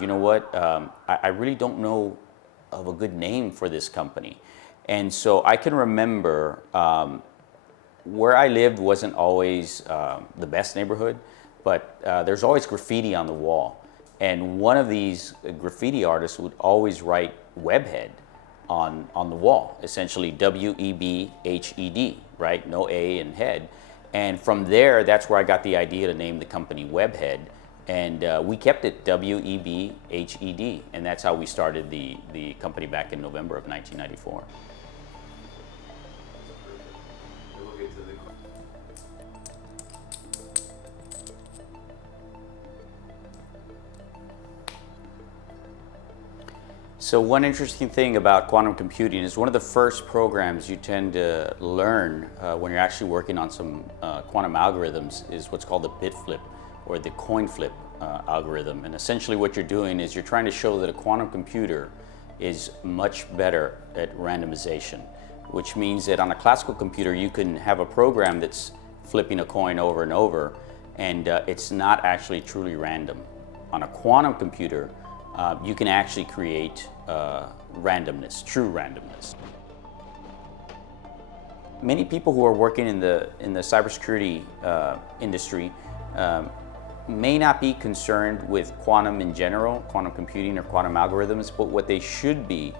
said, you know what, I really don't know of a good name for this company. And so I can remember where I lived wasn't always the best neighborhood, but there's always graffiti on the wall. And one of these graffiti artists would always write Webhead on the wall, essentially Webhed, right? No A in head. And from there, that's where I got the idea to name the company Webhead. And we kept it Webhed, and that's how we started the company back in November of 1994. So one interesting thing about quantum computing is one of the first programs you tend to learn when you're actually working on some quantum algorithms is what's called the bit flip or the coin flip algorithm. And essentially what you're doing is you're trying to show that a quantum computer is much better at randomization, which means that on a classical computer you can have a program that's flipping a coin over and over, and it's not actually truly random. On a quantum computer, you can actually create randomness, true randomness. Many people who are working in the cybersecurity industry may not be concerned with quantum in general, quantum computing or quantum algorithms, but what they should be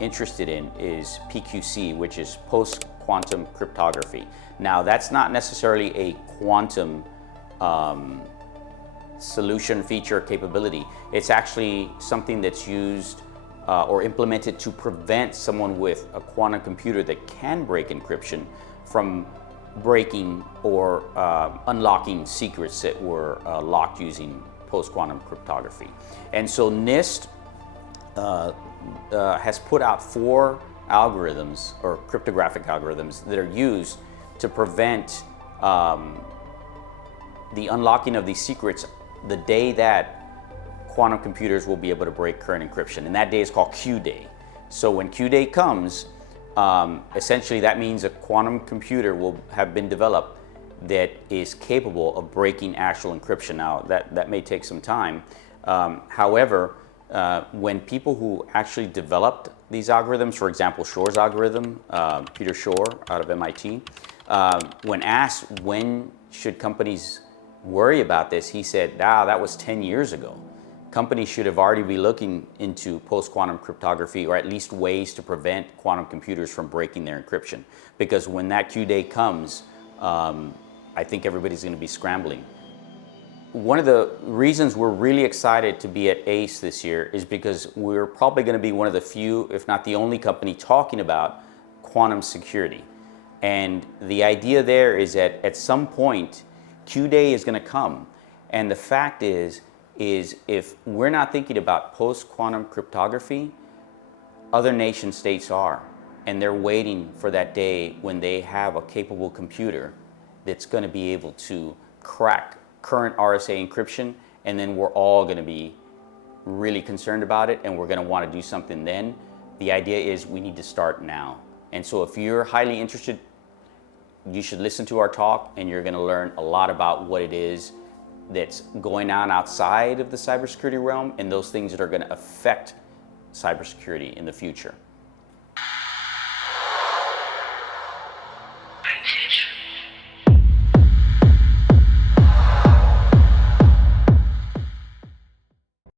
interested in is PQC, which is post-quantum cryptography. Now, that's not necessarily a quantum solution, feature, capability. It's actually something that's used or implemented to prevent someone with a quantum computer that can break encryption from breaking or unlocking secrets that were locked using post-quantum cryptography. And so NIST has put out 4 algorithms or cryptographic algorithms that are used to prevent the unlocking of these secrets the day that quantum computers will be able to break current encryption. And that day is called Q day. So when Q day comes, essentially that means a quantum computer will have been developed that is capable of breaking actual encryption. Now that may take some time. However, when people who actually developed these algorithms, for example, Shor's algorithm, Peter Shor out of MIT, when asked when should companies worry about this, he said, that was 10 years ago. Companies should have already be looking into post-quantum cryptography, or at least ways to prevent quantum computers from breaking their encryption. Because when that Q day comes, I think everybody's going to be scrambling. One of the reasons we're really excited to be at ACE this year is because we're probably going to be one of the few, if not the only company talking about quantum security. And the idea there is that at some point, Q day is going to come. And the fact is if we're not thinking about post-quantum cryptography, other nation states are. And they're waiting for that day when they have a capable computer that's going to be able to crack current RSA encryption, and then we're all going to be really concerned about it, and we're going to want to do something then. The idea is we need to start now. And so if you're highly interested, you should listen to our talk, and you're going to learn a lot about what it is that's going on outside of the cybersecurity realm and those things that are going to affect cybersecurity in the future.